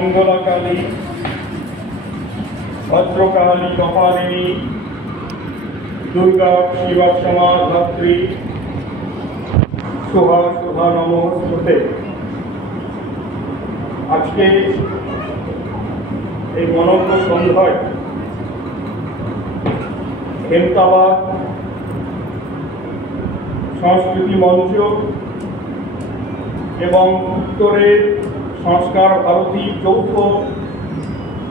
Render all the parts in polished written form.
মঙ্গলাকালী ভদ্রকালী কপালিনী দুর্গা শিবা সমাধাত্রী শুভা শুভা নমস্তুতে। আজকে এই মনোজ্ঞ সন্ধ্যায় হেমতাবাদ সংস্কৃতি মঞ্চ এবং উত্তরের সংস্কার ভারতী যৌথ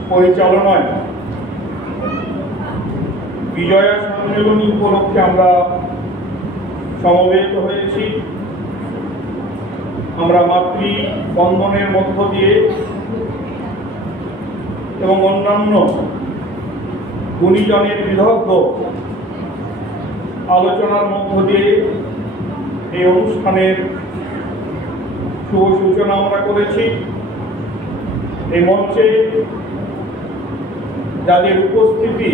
পরিচালনায় বিজয়া সম্মেলনী উপলক্ষে আমরা সমবেত হয়েছি। আমরা মাতৃ বন্ধনের মধ্য দিয়ে এবং অন্যান্য গুণীজনের বিদগ্ধ আলোচনার মধ্য দিয়ে এই অনুষ্ঠানের শুভ সূচনা আমরা করেছি। এই মঞ্চে যাদের উপস্থিতি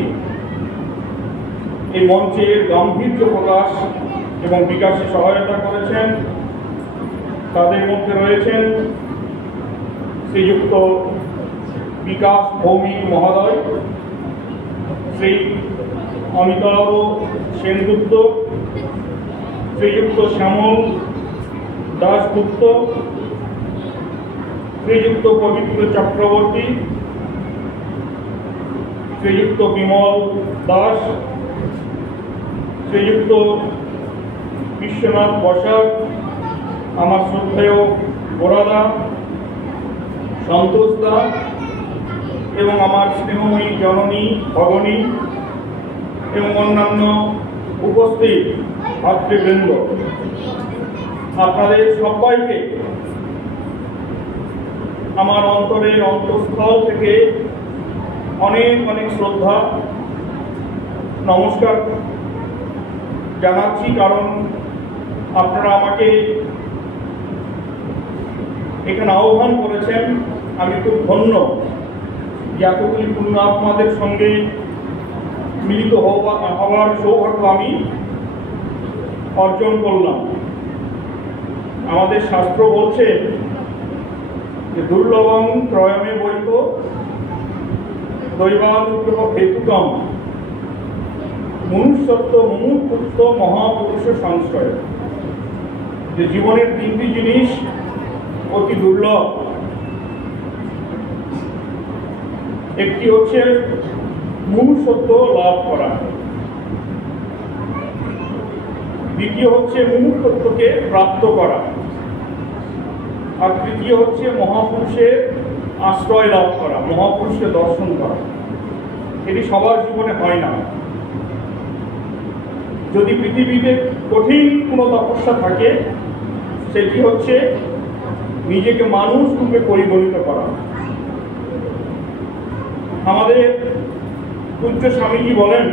এই মঞ্চের গাম্ভীর্য প্রকাশ এবং বিকাশে সহায়তা করেছেন, তাদের মধ্যে রয়েছেন শ্রীযুক্ত বিকাশ ভৌমিক মহোদয়, শ্রী অমিতাভ সেনগুপ্ত, শ্রীযুক্ত শ্যামল দাশগুপ্ত, শ্রীযুক্ত পবিত্র চক্রবর্তী, শ্রীযুক্ত বিমল দাস, শ্রীযুক্ত বিশ্বনাথ বসাক, আমার শ্রদ্ধেয় বোরাদা, সন্তোষ দা এবং আমার স্নেহময়ী জননী ভগনী এবং অন্যান্য উপস্থিত ভাতৃবৃন্দ, আপনাদের সবাইকে আমার অন্তরের অন্তঃস্থল থেকে অনেক অনেক শ্রদ্ধা নমস্কার জানাচ্ছি। কারণ আপনারা আমাকে এখানে আহ্বান করেছেন, আমি খুব ধন্য যে এতগুলি পুণ্যাত্মাদের সঙ্গে মিলিত হওয়ার সৌভাগ্য আমি অর্জন করলাম। আমাদের শাস্ত্র বলছে যে দুর্লভং ত্রয়মে বৈত দৈবানুগ্রহ হেতুকম মনুষ্যত্ব মুমুক্ষুত্ব মহাপুরুষ সংশ্রয়, যে জীবনের তিনটি জিনিস অতি দুর্লভ। একটি হচ্ছে মনুষ্যত্ব লাভ করা, দ্বিতীয় হচ্ছে মুমুক্ষুত্বকে প্রাপ্ত করা, আর তৃতীয় হচ্ছে মহাপুরুষের আশ্রয় লাভ করা, মহাপুরুষকে দর্শন করা। এটি সবার জীবনে হয় না। যদি পৃথিবীতে কঠিন কোনো তপস্যা থাকে, সেটি হচ্ছে নিজেকে মানুষ রূপে পরিগণিত করা। আমাদের পূজ্য স্বামীজি বলেন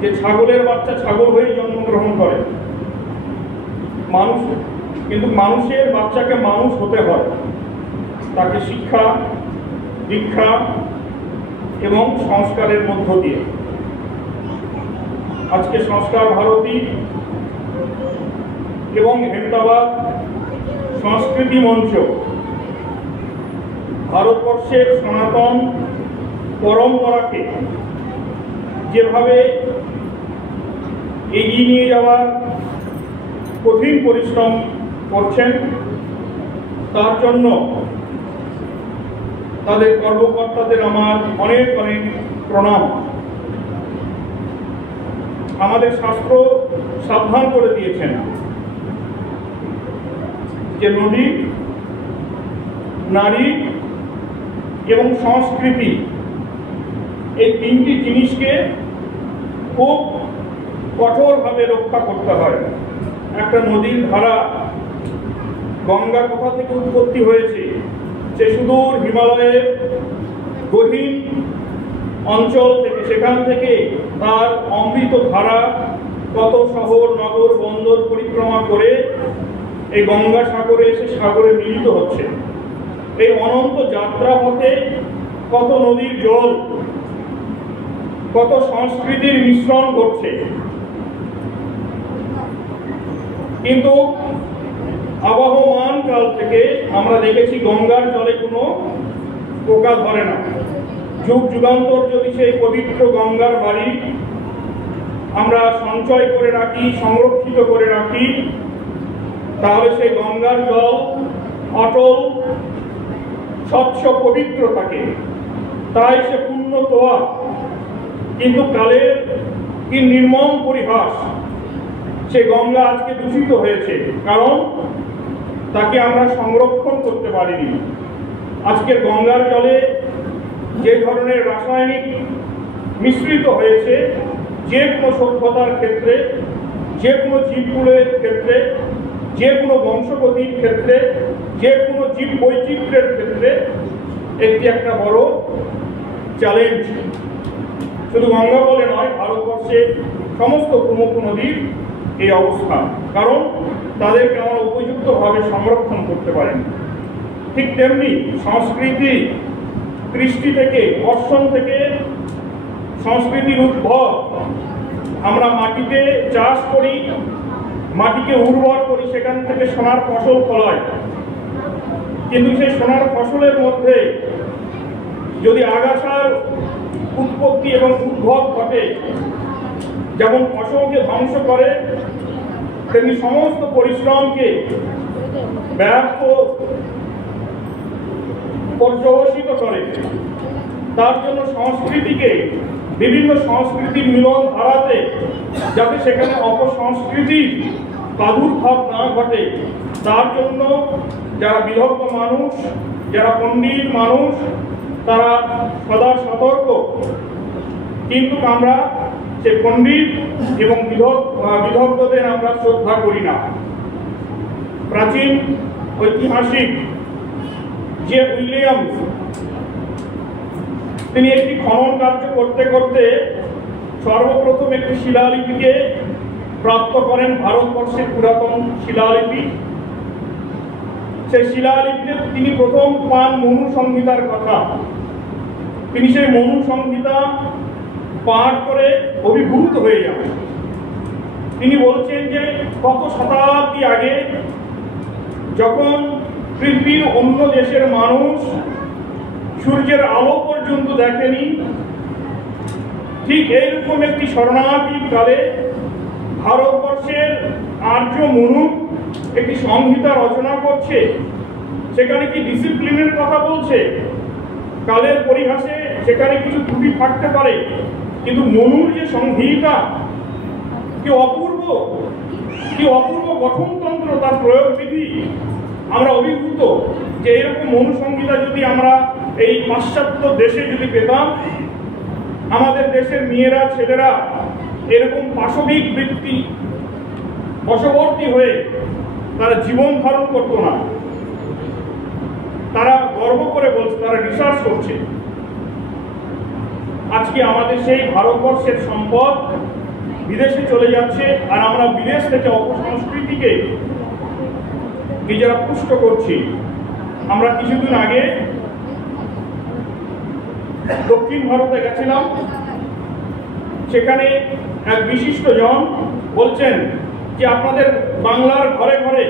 যে ছাগলের বাচ্চা ছাগল হয়ে জন্মগ্রহণ করে, মানুষ কিন্তু মানুষের বাচ্চাকে মানুষ হতে হয়, তাকে শিক্ষা দীক্ষা এবং সংস্কারের মধ্য দিয়ে। আজকে সংস্কার ভারতী এবং হেমতাবাদ সংস্কৃতি মঞ্চ ভারতবর্ষের সনাতন পরম্পরাকে যেভাবে এগিয়ে নিয়ে যাওয়ার কঠিন পরিশ্রম করছেন, তার জন্য তাদের কর্মকর্তাদের আমার অনেক অনেক প্রণাম। আমাদের শাস্ত্র সাবধান করে দিয়েছেন যে নদী, নারী এবং সংস্কৃতি এই তিনটি জিনিসকে খুব কঠোরভাবে রক্ষা করতে হয়। একটা নদীর ধারা, গঙ্গা কোথা থেকে উৎপত্তি হয়েছে, সে সুদূর হিমালয়ের গহীন অঞ্চল থেকে, সেখান থেকে তার অমৃত ধারা কত শহর নগর বন্দর পরিক্রমা করে এই গঙ্গা সাগরে এসে সাগরে মিলিত হচ্ছে। এই অনন্ত যাত্রা পথে কত নদীর জল, কত সংস্কৃতির মিশ্রণ ঘটছে। কিন্তু আবহমান কাল থেকে আমরা দেখেছি গঙ্গার জলে কোনো পোকা ধরে না। যুগ যুগান্তর যদি সেই পবিত্র গঙ্গার বাড়ি আমরা সঞ্চয় করে রাখি, সংরক্ষিত করে রাখি, তাহলে সেই গঙ্গার জল অটল, স্বচ্ছ, পবিত্র থাকে। তাই সে পূর্ণ তোয়া। কিন্তু কালের কি নির্মম পরিহাস, সে গঙ্গা আজকে দূষিত হয়েছে, কারণ তাকে আমরা সংরক্ষণ করতে পারিনি। আজকের গঙ্গার জলে যে ধরনের রাসায়নিক মিশ্রিত হয়েছে, যে কোনো সভ্যতার ক্ষেত্রে, যে কোনো জীবকুলের ক্ষেত্রে, যে কোনো বংশগতির ক্ষেত্রে, যে কোনো জীব বৈচিত্র্যের ক্ষেত্রে একটি একটা বড় চ্যালেঞ্জ। শুধু গঙ্গা বলে নয়, ভারতবর্ষের সমস্ত প্রমুখ নদীর এই অবস্থা, কারণ তাদেরকে আমরা উপযুক্তভাবে সংরক্ষণ করতে পারি। ঠিক তেমনি সংস্কৃতি কৃষ্টি থেকে, বর্ষণ থেকে সংস্কৃতির উদ্ভব। আমরা মাটিতে চাষ করি, মাটিকে উর্বর করি, সেখান থেকে সোনার ফসল ফলাই। কিন্তু সেই সোনার ফসলের মধ্যে যদি আগাছার উৎপত্তি এবং উদ্ভব ঘটে, যেমন ফসলকে ধ্বংস করে, তেমনি সমস্ত পরিশ্রমকে ব্যর্থ পর্যবসিত করে। তার জন্য সংস্কৃতিকে, বিভিন্ন সংস্কৃতির মিলন ধারাতে, যাতে সেখানে অপসংস্কৃতির প্রাদুর্ভাব না ঘটে, তার জন্য যারা বিদগ্ধ মানুষ, যারা পণ্ডিত মানুষ, তারা সদা সতর্ক। কিন্তু আমরা সে পণ্ডিত এবং বিদগ্ধদের আমরা শ্রদ্ধা করি না। প্রাচীন ঐতিহাসিক যে উইলিয়ামস, তিনি একটি খনন কার্য করতে করতে সর্বপ্রথম একটি শিলালিপিকে প্রাপ্ত করেন, ভারতবর্ষের পুরাতন শিলালিপি। সেই শিলালিপিতে তিনি প্রথম পান মনু সংহিতার কথা। তিনি সেই মনু সংহিতা পাঠ করে অভিভূত হয়ে যান। তিনি বলছেন যে কত শতাব্দী আগে, যখন পৃথিবীর অন্য দেশের মানুষ সূর্যের আলো পর্যন্ত দেখেনি, ঠিক এইরকম একটি শরণার্থী কালে ভারতবর্ষের আর্য মনু একটি সংহিতা রচনা করছে। সেখানে কি ডিসিপ্লিনের কথা বলছে? কালের পরিহাসে সেখানে কিছু ত্রুটি থাকতে পারে, কিন্তু মনুর যে সংহিতা, কি অপূর্ব, কি অপূর্ব গঠনতন্ত্র, তার প্রয়োগ বিধি। আমরা অভিভূত যে এরকম মনু সংহিতা যদি আমরা এই পাশ্চাত্য দেশে যদি পেতাম, আমাদের দেশের মেয়েরা, ছেলেরা এরকম পাশবিক বৃত্তি বশবর্তী হয়ে তারা জীবন ধারণ করতো না। তারা গর্ব করে বলছে, তারা রিসার্চ করছে। আজকে আমাদের সেই ভারতবর্ষের সম্পদ বিদেশে চলে যাচ্ছে, আর আমরা বিদেশ থেকে অপসংস্কৃতিকে নিজেরা পুষ্ট করছি। আমরা কিছুদিন আগে দক্ষিণ ভারতে গেছিলাম, সেখানে এক বিশিষ্ট জন বলছেন যে আপনাদের বাংলার ঘরে ঘরে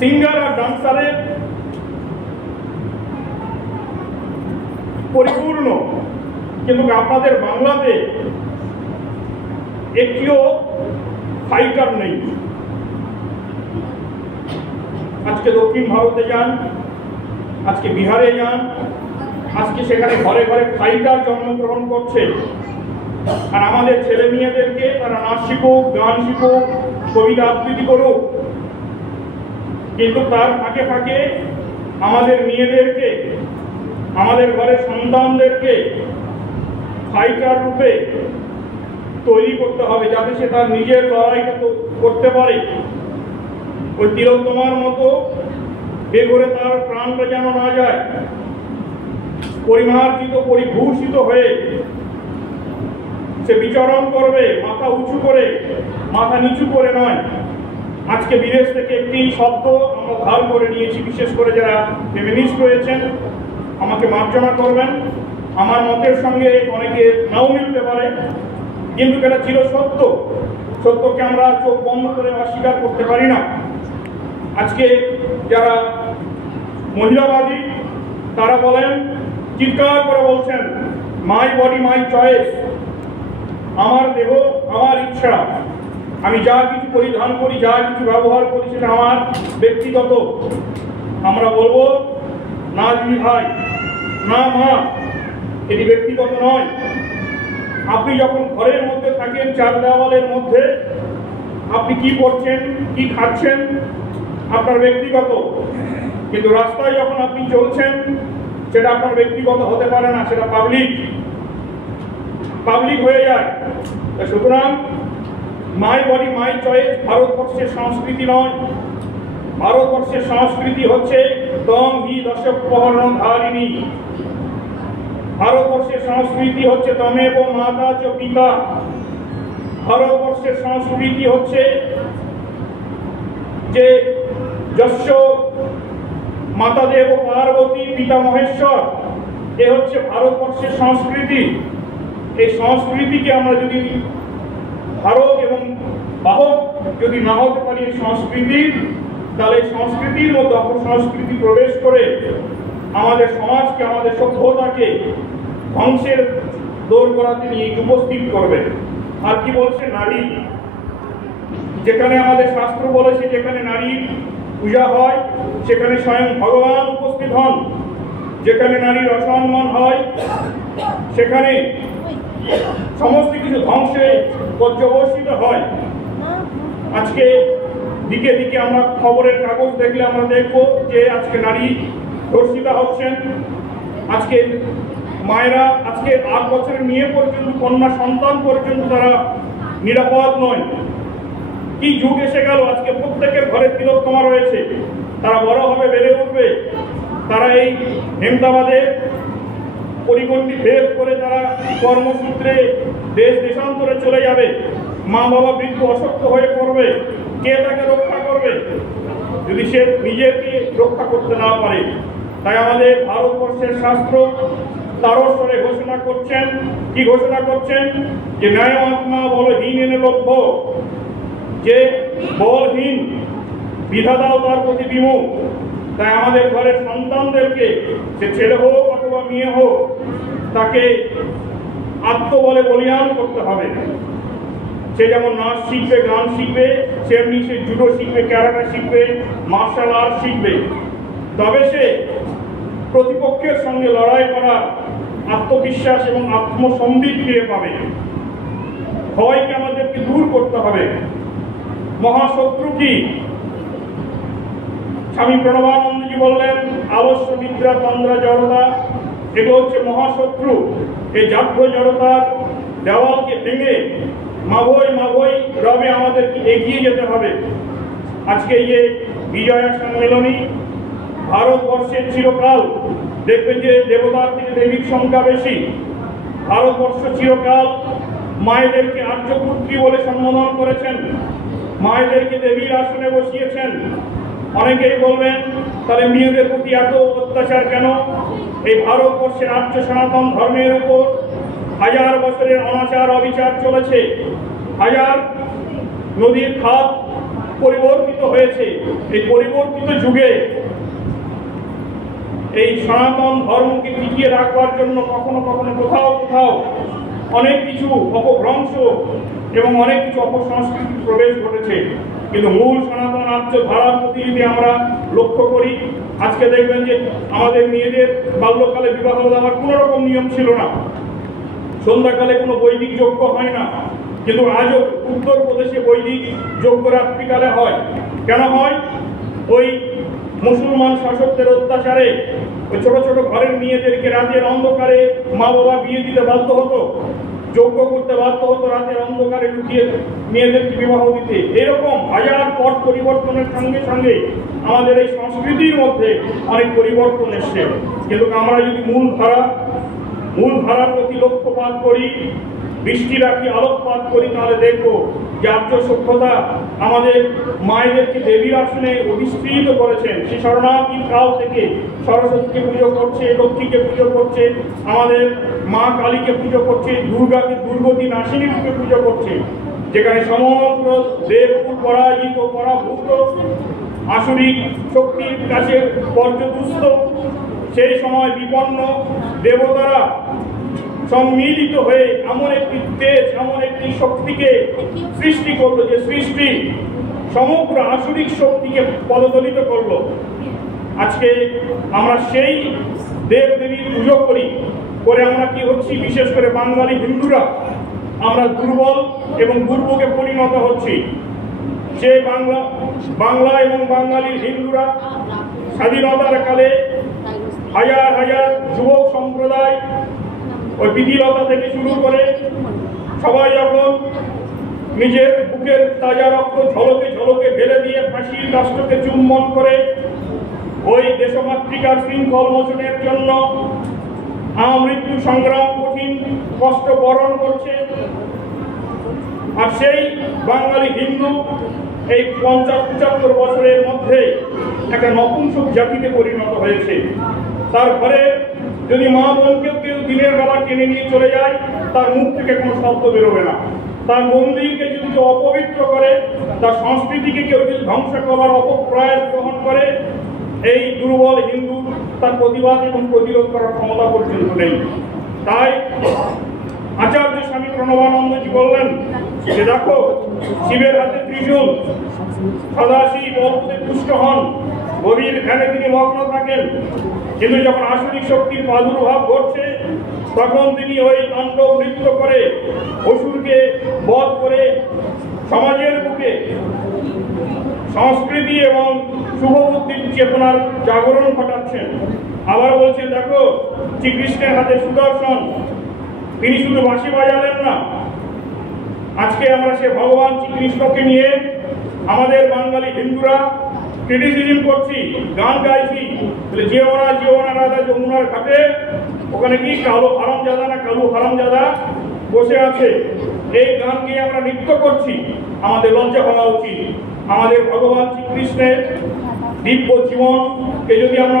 সিঙ্গার আর ডান্সারের পরিপূর্ণ, কিন্তু আপনাদের বাংলাতে একটিও ফাইটার নেই। আজকে দক্ষিণ ভারতে যান, আজকে বিহারে যান, আজকে সেখানে ঘরে ঘরে ফাইটার জন্মগ্রহণ করছে। আর আমাদের ছেলে মেয়েদেরকে তারা নাচ শিখুক, গান শিখুক, কবিতা আবৃত্তি করুক, কিন্তু তার ফাঁকে ফাঁকে আমাদের মেয়েদেরকে, আমাদের ঘরের সন্তানদেরকে ফাইটার রূপে তৈরি করতে হবে, যাতে সে তার নিজের লড়াইটা করতে পারে। ওই তিলোত্তমার মতো বেঘরে তার প্রাণটা যেন না যায়, পরিমার্জিত, পরিভূষিত হয়ে সে বিচরণ করবে, মাথা উঁচু করে, মাথা নিচু করে নয়। আজকে বিদেশ থেকে একটি শব্দ আমরা ধার করে নিয়েছি, বিশেষ করে যারা ফেমিনিস্ট রয়েছেন আমাকে মার্জনা করবেন, আমার মতের সঙ্গে অনেকে নাও মিলতে পারে, কিন্তু এটা চির সত্য। সত্যকে আমরা চোখ বন্ধ করে অস্বীকার করতে পারি না। আজকে যারা মহিলাবাদী তারা বলেন, চিৎকার করে বলছেন, মাই বডি মাই চয়েস, আমার দেহ আমার ইচ্ছা, আমি যা কিছু পরিধান করি, যা কিছু ব্যবহার করি সেটা আমার ব্যক্তিগত। আমরা বলবো, না দিদি ভাই, না মা, এটি ব্যক্তিগত নয়। আপনি যখন ঘরের মধ্যে থাকেন, চার দেওয়ালের মধ্যে, আপনি কি করছেন, কি খাচ্ছেন, আপনার ব্যক্তিগত। কিন্তু রাস্তায় যখন আপনি চলছেন, সেটা আপনার ব্যক্তিগত হতে পারে না, সেটা পাবলিক হয়ে যায়। সুতরাং মাই বডি মাই চয়েস ভারতবর্ষের সংস্কৃতি নয়। ভারতবর্ষের সংস্কৃতি হচ্ছে তম হি দশপ্রহরণধারিণী। ভারতবর্ষের সংস্কৃতি হচ্ছে তমেব মাতা চ পিতা। ভারতবর্ষের সংস্কৃতি হচ্ছে যে যস্য মাতাদেব পার্বতী পিতা মহেশ্বর। এ হচ্ছে ভারতবর্ষের সংস্কৃতি। এই সংস্কৃতিকে আমরা যদি ধারক এবং বাহক যদি না হতে পারি এই সংস্কৃতির, তাহলে সংস্কৃতির মধ্যে অপসংস্কৃতি প্রবেশ করে আমাদের সমাজকে, আমাদের সভ্যতাকে ধ্বংসের দোরগোড়াতে নিয়ে উপস্থিত করবে। আর কি বলছে, নারী, যেখানে আমাদের শাস্ত্র বলেছে যেখানে নারীর পূজা হয় সেখানে স্বয়ং ভগবান উপস্থিত হন। যেখানে নারীর অসম্মান হয় সেখানে সমস্ত কিছু ধ্বংসে পর্যবসিত হয়। আজকে দিকে দিকে আমরা খবরের কাগজ দেখলে আমরা দেখব যে আজকে নারী ধর্ষিতা হচ্ছেন। আজকে মায়েরা, আজকে 8 বছরের মেয়ে পর্যন্ত, কন্যা সন্তান পর্যন্ত তারা নিরাপদ নয়। কি যুগ এসে গেল! আজকে প্রত্যেকের ঘরে তিলোত্তমা রয়েছে। তারা বড় হবে, বেড়ে উঠবে, তারা এই হেমদাবাদের পরিগণ্ডি ভেদ করে তারা কর্মসূত্রে দেশ দেশান্তরে চলে যাবে। মা বাবা বৃদ্ধ অসুস্থ হয়ে পড়বে। কে তাকে রক্ষা করবে যদি সে নিজেকে রক্ষা করতে না পারে? তাই আমাদের ভারতবর্ষের শাস্ত্র তারস্বরে ঘোষণা করছেন, কি ঘোষণা করছেন? যে ন্যায় আত্মা বলহীন এনে লভ্য। যে বলহীন, বিধাতাও তার প্রতি বিমুখ। তাই আমাদের ঘরের সন্তানদেরকে, সে ছেলে হোক অথবা মেয়ে হোক, তাকে আত্মবলে বলিয়ান করতে হবে। সে যেমন নাচ শিখবে, গান শিখবে, সেমনি সে জুডো শিখবে, ক্যারাটে শিখবে, মার্শাল আর্ট শিখবে। তবে সে প্রতিপক্ষের সঙ্গে লড়াই করার আত্মবিশ্বাস এবং আত্মসম্বিত ফিরে পাবে। ভয়কে আমাদেরকে দূর করতে হবে। মহাশত্রু কি? স্বামী প্রণবানন্দজি বললেন, আলস্য নিদ্রা তন্দ্রা জড়তা, এগুলো হচ্ছে মহাশত্রু। এই জাগ্র জড়তার দেওয়ালকে ভেঙে মাভৈ মাভৈ রবে আমাদেরকে এগিয়ে যেতে হবে। আজকে এই যে বিজয়া সম্মেলনী, ভারতবর্ষের চিরকাল দেখবেন যে দেবতার থেকে দেবীর সংখ্যা বেশি। ভারতবর্ষ চিরকাল মায়েদেরকে আর্যপুত্রী বলে সম্বোধন করেছেন, মায়েদেরকে দেবীর আসনে বসিয়েছেন। অনেকেই বলবেন, তাহলে মেয়েদের প্রতি এত অত্যাচার কেন? এই ভারতবর্ষের আর্য সনাতন ধর্মের উপর 1000 বছরের অনাচার অবিচার চলেছে। 1000 নদীর খাত পরিবর্তিত হয়েছে। এই পরিবর্তিত যুগে এই সনাতন ধর্মকে টিকিয়ে রাখবার জন্য কখনো কখনো কোথাও কোথাও অনেক কিছু অপভ্রংশ এবং অনেক কিছু অপসংস্কৃতির প্রবেশ ঘটেছে। কিন্তু মূল সনাতন আর্য ধারার প্রতি যদি আমরা লক্ষ্য করি, আজকে দেখবেন যে আমাদের মেয়েদের বাল্যকালে বিবাহ দেওয়ার কোনো রকম নিয়ম ছিল না। সন্ধ্যাকালে কোনো বৈদিক যজ্ঞ হয় না, কিন্তু আজও উত্তরপ্রদেশে বৈদিক যজ্ঞ রাত্রিকালে হয়। কেন হয়? ওই মুসলমান শাসকদের অত্যাচারে ওই ছোট ছোট ঘরের মেয়েদেরকে রাতের অন্ধকারে মা বাবা বিয়ে দিতে বাধ্য হতো, যজ্ঞ করতে বাধ্য হতো, রাতের অন্ধকারে লুকিয়ে মেয়েদেরকে বিবাহ দিতে। এরকম 1000 পট পরিবর্তনের সঙ্গে সঙ্গে আমাদের এই সংস্কৃতির মধ্যে অনেক পরিবর্তন এসছে। কিন্তু আমরা যদি মূল ধারার প্রতি লক্ষ্যপাত করি, দৃষ্টি রাখি, আলোকপাত করি, তাহলে দেখবো যে আর্য সভ্যতা আমাদের মায়েদেরকে দেবীর আসনে অধিষ্ঠিত করেছেন। সে শরণার্থীর কাল থেকে সরস্বতীকে পুজো করছে, লক্ষ্মীকে পুজো করছে, আমাদের মা কালীকে পুজো করছে, দুর্গাকে দুর্গতি নাশিনী রূপে পুজো করছে। যেখানে সমগ্র দেবকুল পরাজিত, পরাভূত, আসুরিক শক্তির কাছে পর্যদুস্ত, সেই সময় বিপন্ন দেবতারা সম্মিলিত হয়ে এমন একটি তেজ, এমন একটি শক্তিকে সৃষ্টি করলো, যে সৃষ্টি সমগ্র আসুরিক শক্তিকে পদদলিত করলো। আজকে আমরা সেই দেব দেবীর পুজো করি, করে আমরা কি হচ্ছি, বিশেষ করে বাঙালি হিন্দুরা আমরা দুর্বল এবং দুর্ভোগে পরিণত হচ্ছি। যে বাংলা এবং বাঙালির হিন্দুরা স্বাধীনতার কালে হাজার হাজার যুবক সম্প্রদায় ওই বিধিলতা থেকে শুরু করে সবাই যখন নিজের বুকের তাজা রক্ত ঝলকে ঝলকে ঢেলে দিয়ে ফাঁসির রাষ্ট্রকে চুম্বন করে ওই দেশমাতৃকার শৃঙ্খল মোচনের জন্য আমৃত্যু সংগ্রাম, কঠিন কষ্ট বরণ করছে। আর সেই বাঙালি হিন্দু এই 50-75 বছরের মধ্যে একটা নপুংসক জাতিতে পরিণত হয়েছে। তার ঘরে যদি মা বোনকেও কেউ দিনের বেলা টেনে নিয়ে চলে যায়, তার মুখ থেকে কোনো শব্দ বেরোবে না। তার মন্দিরকে যদি কেউ অপবিত্র করে, তার সংস্কৃতিকে কেউ যদি ধ্বংস করার অপপ্রয়াস গ্রহণ করে, এই দুর্বল হিন্দু তার প্রতিবাদ এবং প্রতিরোধ করার ক্ষমতা পর্যন্ত নেই। তাই আচার্য স্বামী প্রণবানন্দজি বললেন যে দেখো, শিবের হাতে ত্রিশূল, সদাশিব অল্পতে পুষ্ট হন, গভীর ধ্যানে তিনি মগ্ন থাকেন, কিন্তু যখন আসুরিক শক্তির প্রাদুর্ভাব ঘটছে তখন তিনি ওই তাণ্ডব নৃত্য করে অসুরকে বধ করে সমাজের বুকে সংস্কৃতি এবং শুভবুদ্ধির চেতনার জাগরণ ঘটাচ্ছেন। আবার বলছেন দেখো, শ্রীকৃষ্ণের হাতে সুদর্শন, তিনি শুধু বাঁশি বাজালেন না, আজকে আমরা সে ভগবান শ্রীকৃষ্ণকে নিয়ে আমাদের বাঙালি হিন্দুরা ক্রিটিসিজম করছি, গান গাইছি, জীবনা জীবনা রাধা যমুনার ঘাটে, ওখানে কি কালো হারামজাদা না কালু হারামজাদা বসে আছে, এই গান গিয়ে আমরা নৃত্য করছি। আমাদের লজ্জা হওয়া উচিত। আমাদের ভগবান শ্রীকৃষ্ণের দিব্য জীবনকে যদি আমরা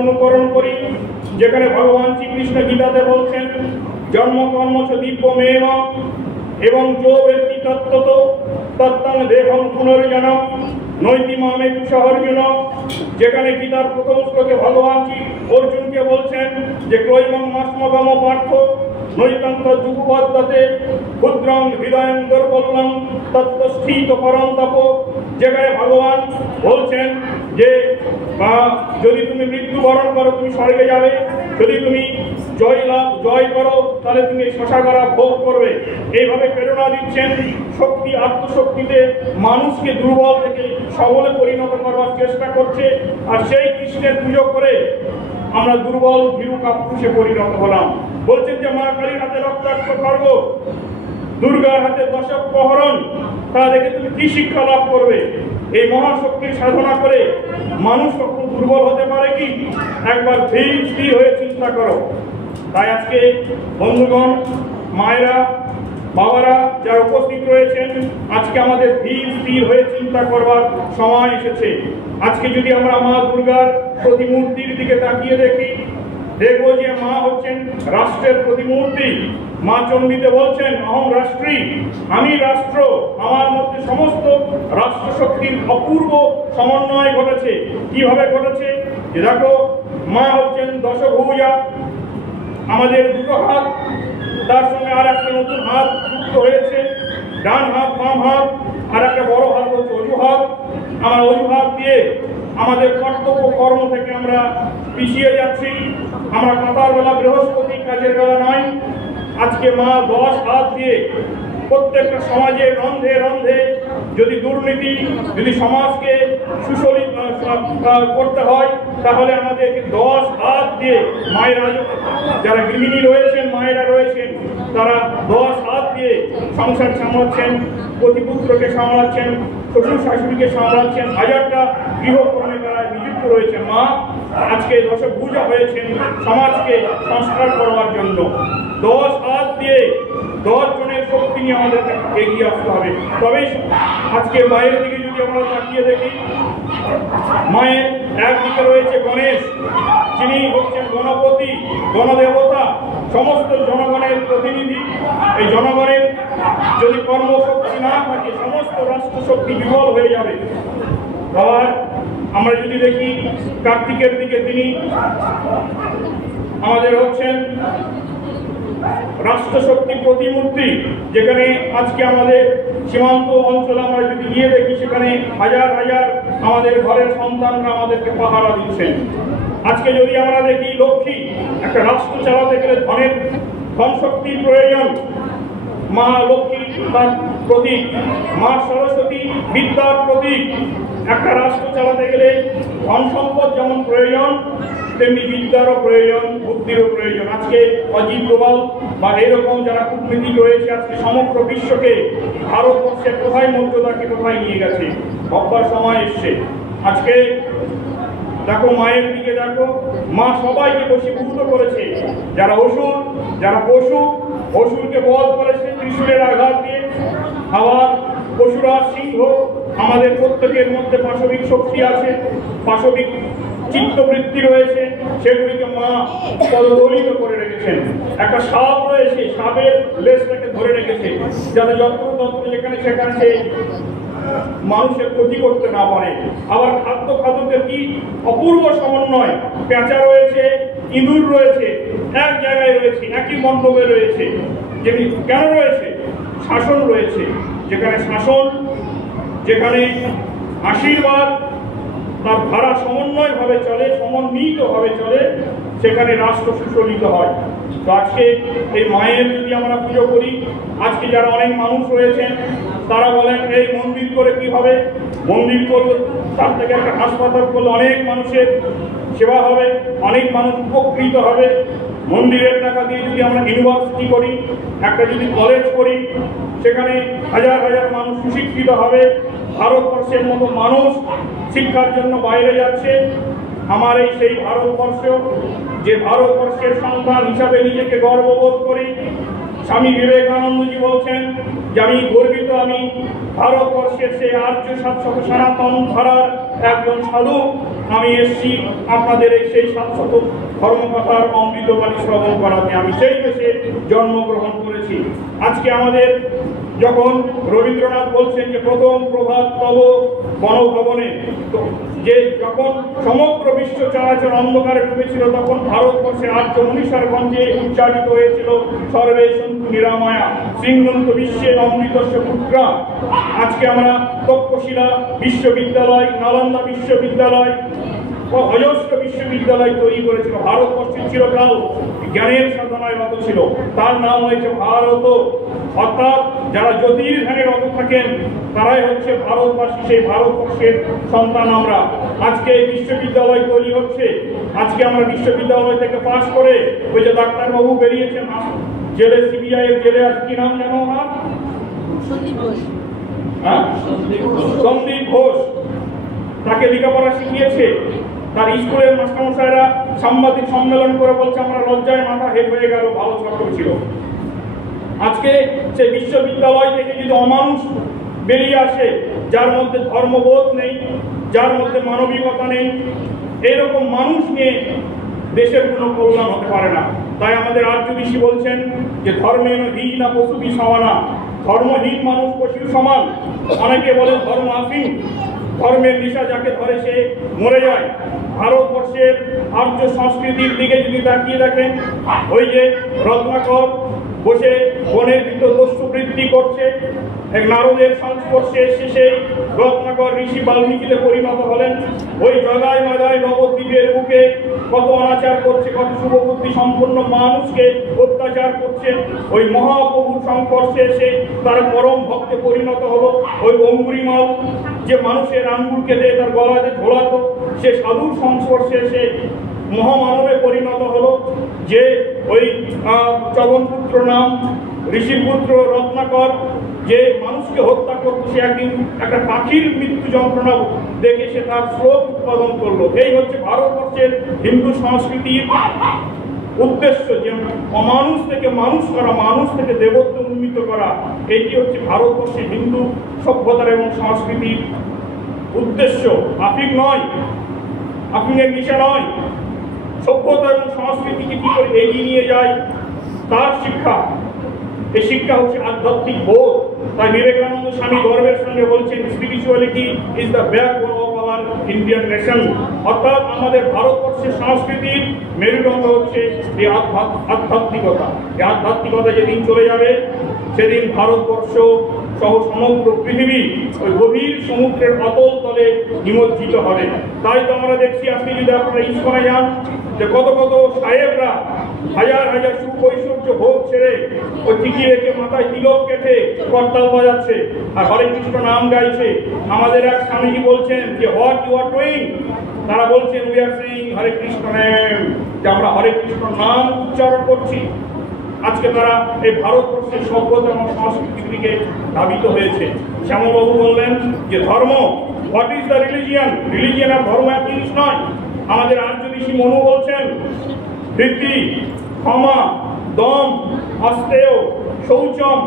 অনুকরণ করি, যেখানে ভগবান শ্রীকৃষ্ণ গীতাতে বলছেন জন্ম কর্ম চ দিব্য মেম এবং যো ব্যক্তি তত্ত্বত তত্ত্বং দেহং পুনর্জনম নৈতি মামে কুশহর্জুন, যেখানে গীতার প্রথম শ্লোকে ভগবান অর্জুনকে বলছেন যে ক্লৈমং মাসমগম পার্থ নৈতন্ত যুগপদ্ধতে ক্ষুদ্রং হৃদয়ং দুর্বলং তত্ত্বস্থিত পরম তপ, যেখানে ভগবান বলছেন যে যদি তুমি মৃত্যুবরণ করো তুমি স্বর্গে যাবে, যদি তুমি জয় করো তাহলে তুমি শশাগরা ভোগ করবে। এইভাবে প্রেরণা দিচ্ছেন। শক্তি, আত্মশক্তিতে মানুষকে দুর্বল থেকে সবলে পরিণত করবার চেষ্টা করছে। আর সেই কৃষ্ণের পুজো করে আমরা দুর্বল ভীরু কাপুরুষে পরিণত হলাম। বলছেন যে মা কালীর হাতে রক্তাক্ত খড়গ, দুর্গার হাতে দশক প্রহরণ, তা দেখে তুমি কি শিক্ষা লাভ করবে? এই মহাশক্তির সাধনা করে মানুষ কখনো দুর্বল হতে পারে কি? একবার ধীর স্থির হয়ে চিন্তা করো। তাই আজকে বন্ধুগণ, মায়েরা, বাবারা যারা উপস্থিত রয়েছেন, আজকে আমাদের ধীর স্থির হয়ে চিন্তা করবার সময় এসেছে। আজকে যদি আমরা মা দুর্গার প্রতিমূর্তির দিকে তাকিয়ে দেখি, দেখবো যে মা হচ্ছেন রাষ্ট্রের প্রতিমূর্তি। মা চণ্ডীতে বলছেন অহং রাষ্ট্রী, আমি রাষ্ট্র, আমার মধ্যে সমস্ত রাষ্ট্র শক্তির অপূর্ব সমন্বয় ঘটেছে। কিভাবে ঘটেছে? যে দেখো, মা হচ্ছেন দশভুজা, আমাদের দুটো হাত, তার সঙ্গে আর একটা নতুন হাত যুক্ত হয়েছে, ডান হাত বাম হাত, আর একটা বড় হাত হচ্ছে অজু হাত। আমরা অজু হাত দিয়ে আমাদের কর্তব্য কর্ম থেকে আমরা পিছিয়ে যাচ্ছি। আমরা কাতার বেলা বৃহস্পতি, কাজের বেলা নয়। আজকে মা 10 হাত দিয়ে প্রত্যেকটা সমাজে রন্ধে রন্ধে যদি দুর্নীতি, যদি সমাজকে সুশলীল করতে হয়, তাহলে আমাদেরকে 10 হাত দিয়ে মায়েরা, যারা গৃহিণী রয়েছেন, মায়েরা রয়েছেন, তারা 10 হাত দিয়ে সংসার সামলাচ্ছেন, প্রতিপুত্রকে সামলাচ্ছেন, শ্বশুর শাশুড়িকে সামলাচ্ছেন, হাজারটা গৃহকর্মে তারা নিযুক্ত রয়েছেন। মা আজকে দশভুজা হয়েছেন সমাজকে সংস্কার করবার জন্য। 10 হাত দিয়ে 10 জনের শক্তি নিয়ে আমাদেরকে এগিয়ে আসতে হবে। তবেই আজকে মায়ের দিকে যদি আমরা তাকিয়ে দেখি, মায়ের একদিকে রয়েছে গণেশ, যিনি হচ্ছেন গণপতি, গণদেবতা, সমস্ত জনগণের প্রতিনিধি। এই জনগণের যদি কর্মশক্তি না থাকে, সমস্ত রাষ্ট্র শক্তি বিফল হয়ে যাবে। আবার আমরা যদি দেখি কার্তিকের দিকে তিনি আমাদের হচ্ছেন রাষ্ট্রশক্তি প্রতিমূর্তি, যেখানে আজকে আমাদের সীমান্ত অঞ্চলে আমরা যদি গিয়ে দেখি সেখানে হাজার হাজার আমাদের ঘরের সন্তানরা আমাদেরকে পাহারা দিচ্ছেন। আজকে যদি আমরা দেখি লক্ষ্মী, একটা রাষ্ট্র চালাতে গেলে ধন শক্তির প্রয়োজন। মা লক্ষ্মী তার প্রতীক, মা সরস্বতী বিদ্যার প্রতীক। একটা রাষ্ট্র চালাতে গেলে ধন সম্পদ যেমন প্রয়োজন, তেমনি বিদ্যারও প্রয়োজন, বুদ্ধিরও প্রয়োজন। আজকে অজিত ডোভাল বা এরকম যারা কূটনীতিক রয়েছে আজকে সমগ্র বিশ্বকে ভারতবর্ষের কোথায় মর্যাদাকে কোথায় নিয়ে গেছে, ভাববার সময় এসছে। আজকে দেখো মায়ের দিকে দেখো, মা সবাইকে বশীভূত করেছে। যারা অসুর, যারা পশু, অসুরকে বধ করেছে ত্রিশূলের আঘাত দিয়ে। আবার পশুরা সিংহ, আমাদের প্রত্যেকের মধ্যে পাশবিক শক্তি আছে, পাশবিক চিত্তবৃত্তি রয়েছে, সেগুলিকে মা পদদলিত করে রেখেছেন। একটা সাপ রয়েছে, সাপের লেজটাকে ধরে রেখেছে যাতে যত্রতত্র যেখানে সেখানে সে মানুষের ক্ষতি করতে না পারে। আবার খাদ্যের কি অপূর্ব সমন্বয়, পেঁচা রয়েছে, ইঁদুর রয়েছে, এক জায়গায় রয়েছে, একই মণ্ডপে রয়েছে। যেমনি কেন রয়েছে? শাসন রয়েছে, যেখানে শাসন, যেখানে আশীর্বাদ তার ধারা সমন্বয় ভাবে চলে, সমন্বিত ভাবে চলে, সেখানে রাষ্ট্র সুশোভিত হয়। তো আজকে এই মায়ের যদি আমরা পুজো করি, আজকে যারা অনেক মানুষ রয়েছেন তারা বলেন এই মন্দির করে কি হবে, মন্দির করলে তার থেকে একটা হাসপাতাল করলে অনেক মানুষের সেবা হবে, অনেক মানুষ উপকৃত হবে। মন্দিরের টাকা দিয়ে যদি আমরা ইউনিভার্সিটি করি, একটা যদি কলেজ করি, সেখানে হাজার হাজার মানুষ সুশিক্ষিত হবে। ভারতবর্ষের মতো মানুষ শিক্ষার জন্য বাইরে যাচ্ছে। আমার এই সেই ভারতবর্ষ, যে ভারতবর্ষের সন্তান হিসাবে নিজেকে গর্ববোধ করি। স্বামী বিবেকানন্দজি বলছেন যে আমি গর্বিত, আমি ভারতবর্ষের সেই আর্য শাশ্বত সনাতন ধারার একজন সাধু। আমি এসছি আপনাদের এই সেই শাশ্বত ধর্মকথার অমৃতবাণী শ্রবণ করাতে। আমি সেই দেশে জন্মগ্রহণ করেছি। আজকে আমাদের যখন রবীন্দ্রনাথ বলছেন যে প্রথম প্রভাত তব বনভবনে, যে যখন সমগ্র বিশ্ব চরাচর অন্ধকারে ডুবেছিল তখন ভারতবর্ষে আর্য মনীষার গঞ্জে উচ্চারিত হয়েছিল সর্বে সন্তু নিরাময়া সিংহন্ত বিশ্বের অমৃতস্য পুত্রা। আজকে আমরা তক্ষশিলা বিশ্ববিদ্যালয়, নালন্দা বিশ্ববিদ্যালয়, অজস্র বিশ্ববিদ্যালয় তৈরি করেছিল। ভারতবর্ষের চিরকাল জ্ঞানের সাধনায় রত ছিল, তার নাম হয়েছে ভারত। অর্থাৎ যারা জ্যোতির্ধ্যানে রত থাকেন তারাই হচ্ছে ভারতবাসী, সেই ভারতবর্ষের সন্তান আমরা। আজকে এই বিশ্ববিদ্যালয় তৈরি হচ্ছে। আজকে আমরা বিশ্ববিদ্যালয় থেকে পাশ করে ওই যে ডাক্তারবাবু বেরিয়েছেন জেলে, সিবিআই এর জেলে, আজ কি নাম জানো আমার? সন্দীপ ঘোষ। তাকে লেখাপড়া শিখিয়েছে। তার স্কুলের মাস্টারমশাইরা সাংবাদিক সম্মেলন করে বলছে আমরা লজ্জায় মাথা হেট হয়ে গেল, ভালো ছাত্র ছিল। আজকে সে বিশ্ববিদ্যালয় থেকে যদি অমানুষ বেরিয়ে আসে, যার মধ্যে ধর্মবোধ নেই, যার মধ্যে মানবিকতা নেই, এরকম মানুষ নিয়ে দেশের কোনো কল্যাণ হতে পারে না। তাই আমাদের আর্য ঋষি বলছেন যে ধর্মের হীন না পশুবি সমানা, ধর্মহীন মানুষ পশুর সমান। অনেকে বলেন ধর্মহীন, ধর্মের নেশা যাকে ধরে সে মরে যায়। ভারতবর্ষের আর্য সংস্কৃতির দিকে যদি তাকিয়ে দেখেন, ওই যে রত্নাকর বসে বনের ভিতর দস্যুবৃত্তি করছে, এক নারদের সংস্পর্শে এসে সেই রত্নাকর ঋষি বাল্মীকিতে পরিণত হলেন। ওই জগায় মাদায় নবদ্বীপের বুকে কত অনাচার করছে, কত শুভবুদ্ধি সম্পন্ন মানুষকে অত্যাচার করছে। ওই মহাপ্রভুর সংস্পর্শে এসে তার পরম ভক্তে পরিণত হলো। ওই অঙ্গুরিমাল যে মানুষের আঙ্গুল কেটে তার গলাতে ঝোলাতো, সে সাধুর সংস্পর্শে এসে মহামানবে পরিণত হলো। যে ওই চবনপুত্র নাম ঋষির পুত্র রত্নাকর যে মানুষকে হত্যা করতো, সে একদিন একটা পাখির মৃত্যু যন্ত্রণা দেখে সে তার শ্লোক উৎপাদন করলো। এই হচ্ছে ভারতবর্ষের হিন্দু সংস্কৃতির উদ্দেশ্য, যে অমানুষ থেকে মানুষ করা, মানুষ থেকে দেবত্ব উন্নীত করা। এটি হচ্ছে ভারতবর্ষের হিন্দু সভ্যতার এবং সংস্কৃতির উদ্দেশ্য। আফিং নয়, আফিংয়ের নেশা নয়। সভ্যতা এবং সংস্কৃতিকে কি করে এগিয়ে নিয়ে যায় তার শিক্ষা। এই শিক্ষা হচ্ছে আধ্যাত্মিক বোধ। তাই বিবেকানন্দ স্বামী গর্বের সঙ্গে বলছেন spirituality is the backbone of our Indian nation, অর্থাৎ আমাদের ভারতবর্ষের সংস্কৃতির মেরুদণ্ড হচ্ছে এই আধ্যাত্মিকতা। এই আধ্যাত্মিকতা যেদিন চলে যাবে সেদিন ভারতবর্ষ সহ সমগ্র পৃথিবী ওই গভীর সমুদ্রের অতল তলে নিমজ্জিত হবে। তাই তো আমরা দেখছি আজকে যদি আপনারা ইস্কনে যান যে কত কত সাহেবরা হাজার হাজার সুপৈশ্বর্য ভোগ ছেড়ে ওই টিকি রেখে মাথায় তিলক কেটে করতাল বাজাচ্ছে আর হরে কৃষ্ণ নাম গাইছে। আমাদের এক স্বামীজি বলছেন যে হোয়াট ইউ আর ডুইং, তারা বলছেন we are saying Hare Krishna name, যে আমরা হরে কৃষ্ণ নাম উচ্চারণ করছি। আজকে তারা এই ভারতবর্ষের সভ্যতা এবং সংস্কৃতির দিকে ধাবিত হয়েছে। শ্যামবাবু বললেন যে ধর্ম, what is the religion, religion আর ধর্ম এক জিনিস নয়। আমাদের আর্য ঋষি মনু বলছেন বৃদ্ধি, ক্ষমা, দম, অস্তেয়, শৌচম,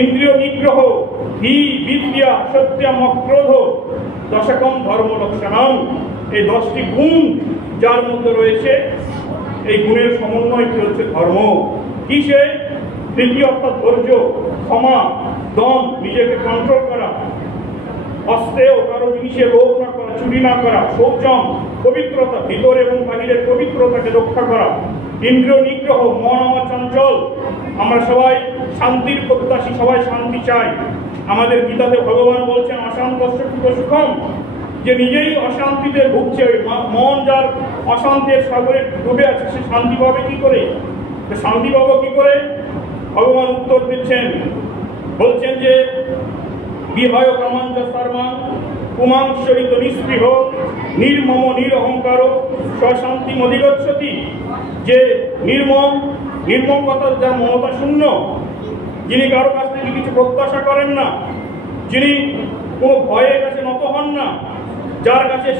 ইন্দ্রিয় নিগ্রহ, হি বিদ্যা, সত্যম, ক্রোধ, দশকম ধর্ম লক্ষণম। এই 10টি গুণ যার মধ্যে রয়েছে, এই গুণের সমন্বয়টি হচ্ছে ধর্ম। কিসে? তৃতীয় অর্থাৎ ধৈর্য, ক্ষমা, দম, নিজেকে কন্ট্রোল করা, অস্তেয়, কারো জিনিসের লোভ না করা, চুরি না করা, শৌচম, পবিত্রতা, ভিতর এবং বাহিরের পবিত্রতাকে রক্ষা করা, ইন্দ্রিয় নিগ্রহ, মন আমার চঞ্চল, আমরা সবাই শান্তির প্রত্যাশী, সবাই শান্তি চাই। আমাদের গীতাতে ভগবান বলছেন অশান্তস্য সুখম, যে নিজেই অশান্তিতে ভুগছে, মন যার অশান্তির সাগরে ডুবে আছে, সে শান্তি পাবে কি করে? শান্তি পাবো কি করে? ভগবান উত্তর দিচ্ছেন, বলছেন যে বিভয় কামাঞ্চ শর্মা কুমাংশরিত নিস্পৃহ নির্মম নিরহংকার স্বশান্তি মধিগচ্ছতি। যে নির্মম কথা, যার মমতা শূন্য, যিনি কারো কাছ থেকে কিছু প্রত্যাশা করেন না, যিনি কোনো ভয়ের কাছে নত হন না, যার কাছে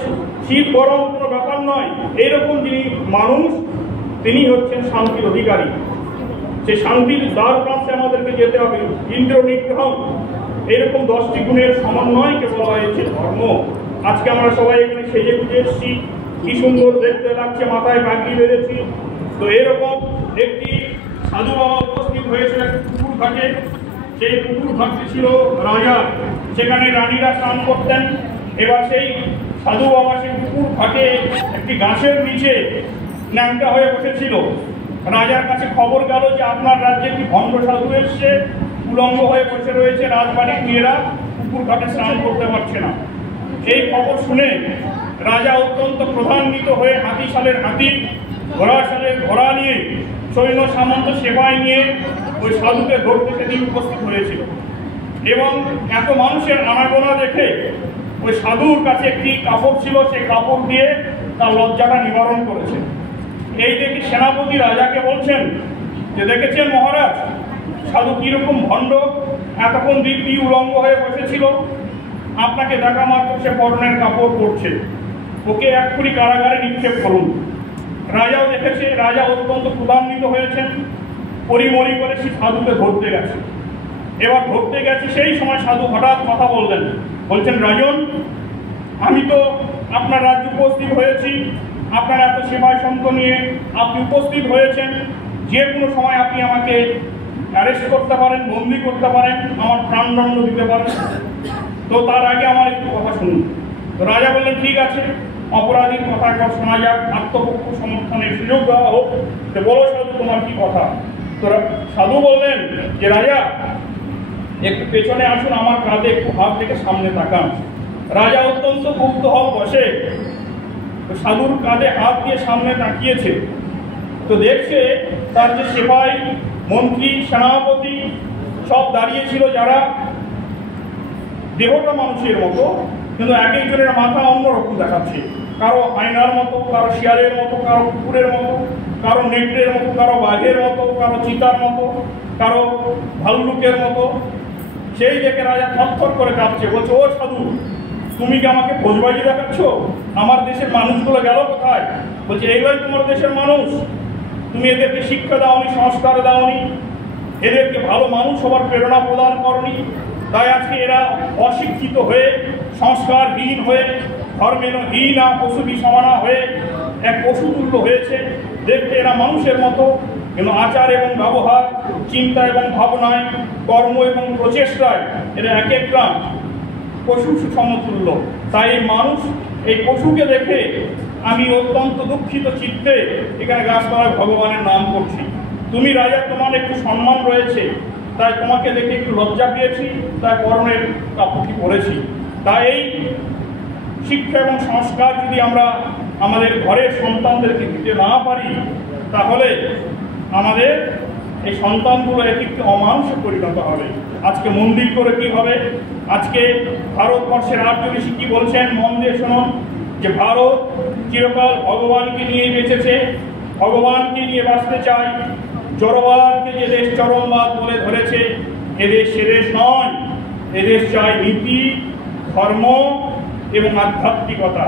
শীত গরম কোনো ব্যাপার নয়, এইরকম যিনি মানুষ, তিনি হচ্ছেন শান্তির অধিকারী। সে শান্তির দ্বার প্রান্তে আমাদেরকে যেতে হবে। ইন্দ্রিয় নিগ্রহ, এরকম 10টি গুণের সমন্বয়কে বলা হয়েছে ধর্ম। আজকে আমরা সবাই এখানে সেজে গুজে এসেছি, কি সুন্দর দেখতে লাগছে, মাথায় পাগড়ি বেঁধেছি। তো এরকম একটি সাধু বাবা উপস্থিত হয়েছিল পুকুর ঘাটে। সেই পুকুর ঘাটটি ছিল রাজার, সেখানে রানীরা স্নান করতেন। এবার সেই সাধু বাবা সেই পুকুর ঘাটে একটি গাছের নিচে ন্যাংটা হয়ে বসেছিল। রাজার কাছে খবর গেল যে আপনার রাজ্যে একটি ভণ্ড সাধু এসছে, উলঙ্গ হয়ে বসে রয়েছে, রাজবাড়ির মেয়েরা পুকুর ঘাটে স্নান করতে পারছে না। এই খবর শুনে রাজা অত্যন্ত ক্রোধান্বিত হয়ে হাতিশালের হাতি, ঘোড়াশালের ঘোড়া নিয়ে, সৈন্য সামন্ত সেবায় নিয়ে ওই সাধুকে ধরতে সেদিন উপস্থিত হয়েছিল। এবং এত মানুষের আনাগোনা দেখে ওই সাধুর কাছে একটি কাপড় ছিল, সেই কাপড় দিয়ে তার লজ্জাটা নিবারণ করেছে। এই দেখে সেনাপতি রাজাকে বলছেন যে দেখেছেন মহারাজ, সাধু কিরকম ভণ্ড, এতক্ষণ দিব্যি উলঙ্গ হয়ে বসেছিল, আপনাকে দেখা মাত্র সে পরনের কাপড় পরছে, ওকে এক্ষুনি কারাগারে নিক্ষেপ করুন। রাজাও দেখেছে, রাজা অত্যন্ত ক্রোধান্বিত হয়েছেন, পরিমরি করে সে সাধুকে ধরতে গেছে। এবার ধরতে গেছে, সেই সময় সাধু হঠাৎ কথা বললেন, বলছেন রাজন, আমি তো আপনার রাজ্যে উপস্থিত হয়েছি, আপনার এত সেবায় সন্ত নিয়ে আপনি উপস্থিত হয়েছেন, যে কোনো সময় আপনি আমাকে অ্যারেস্ট করতে পারেন, বন্দি করতে পারেন, আমার প্রাণদণ্ড দিতে পারেন। তো তার আগে আমার একটু কথা শুনুন। তো রাজা বললেন ঠিক আছে, অপরাধীর কথা একবার শোনা যাক, আত্মপক্ষ সমর্থনের সুযোগ দেওয়া হোক। তো বলো সাধু, তোমার কি কথা? তো সাধু বললেন যে রাজা, একটু পেছনে আসুন, আমার কাঁধে একটু হাত থেকে সামনে তাকান। রাজা অত্যন্ত ক্ষুব্ধ হয়ে বসে সাধুর কাঁধে হাত দিয়ে সামনে তাকিয়েছে। তো দেখছে তার যে সেপাই, মন্ত্রী, সেনাপতি সব দাঁড়িয়েছিল, যারা দেহটা মানুষের মতো, কিন্তু এক একজনের মাথা অন্যরকম দেখাচ্ছে। কারো আয়নার মতো, কারো শিয়ালের মতো, কারো কুকুরের মতো, কারো নেকড়ের মতো, কারো বাঘের মতো, কারো চিতার মতো, কারো ভাল্লুকের মতো। সেই দেখে রাজা থরথর করে কাঁপছে, বলছে ও সাধু, তুমি কি আমাকে ভোজবাজি দেখাচ্ছ? আমার দেশের মানুষগুলো গেল কোথায়? বলছে এইগুলোই তোমার দেশের মানুষ, তুমি এদেরকে শিক্ষা দাওনি, সংস্কার দাওনি, এদেরকে ভালো মানুষ হবার প্রেরণা প্রদান করনি। তাই আজকে এরা অশিক্ষিত হয়ে, সংস্কারহীন হয়ে, ধর্মেহীনা পশুবি সমানা হয়ে এক পশুতুল্য হয়েছে। দেখতে এরা মানুষের মতো, কিন্তু আচার এবং ব্যবহার, চিন্তা এবং ভাবনায়, কর্ম এবং প্রচেষ্টায় এরা এক একটা পশু সমতুল্য। তাই এই মানুষ এই পশুকে দেখে আমি অত্যন্ত দুঃখিত চিত্তে এখানে গাছতলায় ভগবানের নাম করছি। তুমি রাজা, তোমার একটু সম্মান রয়েছে, তাই তোমাকে দেখে একটু লজ্জা পেয়েছি, তাই পরনের কাপড়টি পরেছি। তাই এই শিক্ষা এবং সংস্কার যদি আমরা আমাদের ঘরের সন্তানদেরকে দিতে না পারি, তাহলে আমাদের এই সন্তানগুলো একটি অমানুষে পরিণত হবে। আজকে মন্দির করে কি হবে? আজকে ভারতবর্ষের আর্য ঋষি কি বলছেন, মন দিয়ে শুনুন, যে ভারত চিরকাল ভগবানকে নিয়ে বেঁচেছে, ভগবানকে নিয়ে বাঁচতে চায়। জড়বাদকে যে দেশ চরমবাদ বলে ধরেছে, এদেশ সে দেশ নয়। এদেশ চায় নীতি, ধর্ম এবং আধ্যাত্মিকতা।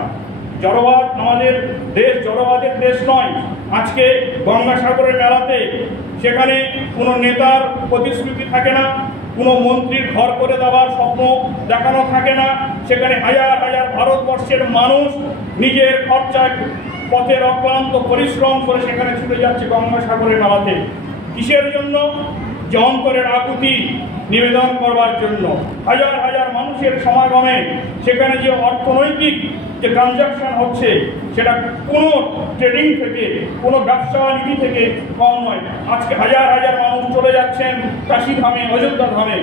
জড়বাদ আমাদের দেশ জড়বাদের দেশ নয়। আজকে গঙ্গাসাগরের মেলাতে সেখানে কোনো নেতার প্রতিশ্রুতি থাকে না, কোনো মন্ত্রীর ঘর করে দেওয়ার স্বপ্ন দেখানো থাকে না। সেখানে হাজার হাজার ভারতবর্ষের মানুষ নিজের খরচায় পথের অক্লান্ত পরিশ্রম করে সেখানে ছুটে যাচ্ছে গঙ্গাসাগরের মেলাতে। কিসের জন্য? যে অন্তরের আকুতি নিবেদন করবার জন্য। হাজার হাজার মানুষের সমাগমে সেখানে যে অর্থনৈতিক যে ট্রানজাকশন হচ্ছে, সেটা কোনো ট্রেডিং থেকে, কোনো ব্যবসা নীতি থেকে কম নয়। আজকে হাজার হাজার মানুষ চলে যাচ্ছেন কাশী ধামে, অযোধ্যা ধামে।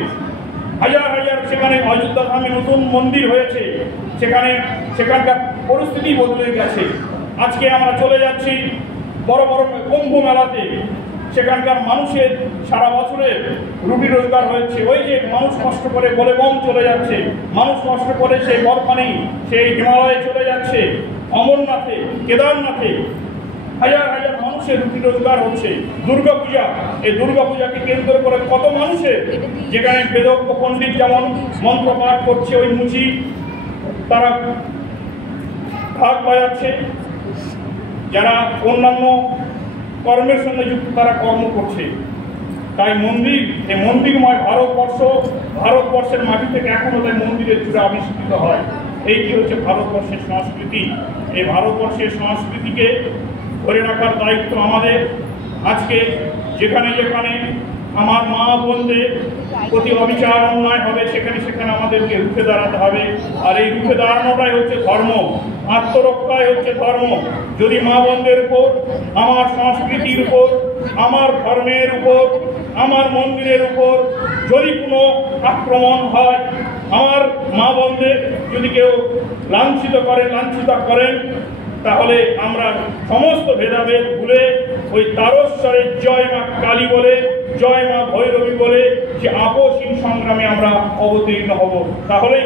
হাজার হাজার সেখানে অযোধ্যা ধামে নতুন মন্দির হয়েছে, সেখানকার পরিস্থিতি বদলে গেছে। আজকে আমরা চলে যাচ্ছি বড় বড় কুম্ভ মেলাতে, সেখানকার মানুষের সারা বছরে রুটি রোজগার হয়েছে। ওই যে মানুষ কষ্ট করে বলে বম চলে যাচ্ছে, মানুষ কষ্ট করে সেই বরফানি সেই হিমালয়ে চলে যাচ্ছে, অমরনাথে, কেদারনাথে হাজার হাজার মানুষের রুটি রোজগার হচ্ছে। দুর্গাপূজা, এই দুর্গাপূজাকে কেন্দ্র করে কত মানুষের, যেখানে বেদজ্ঞ পণ্ডিত যেমন মন্ত্র পাঠ করছে, ওই মুচি তারা ভাগ বাজাচ্ছে, যারা অন্যান্য কর্মের সঙ্গে যুক্ত তারা কর্ম করছে। তাই মন্দির, এই মন্দিরময় ভারতবর্ষের মাটি থেকে এখনো তাই মন্দিরের চূড়া আবিষ্কৃত হয়। এইটি হচ্ছে ভারতবর্ষের সংস্কৃতি। এই ভারতবর্ষের সংস্কৃতিকে ধরে রাখার দায়িত্ব আমাদের। আজকে যেখানে যেখানে আমার মা বোনদের প্রতি অবিচার অন্যায় হবে, সেখানে সেখানে আমাদেরকে রুখে দাঁড়াতে হবে। আর এই রুখে দাঁড়ানোটাই হচ্ছে ধর্ম, আত্মরক্ষাই হচ্ছে ধর্ম। যদি মা বোনদের উপর, আমার সংস্কৃতির উপর, আমার ধর্মের উপর, আমার মন্দিরের উপর যদি কোনো আক্রমণ হয়, আমার মা বোনদের যদি কেউ লাঞ্ছিত করেন, তাহলে আমরা সমস্ত ভেদাভেদ ভুলে ওই তারস্বরের জয় মা কালী বলে, জয় মা ভৈরবী বলে সে আপসহীন সংগ্রামে আমরা অবতীর্ণ হব। তাহলে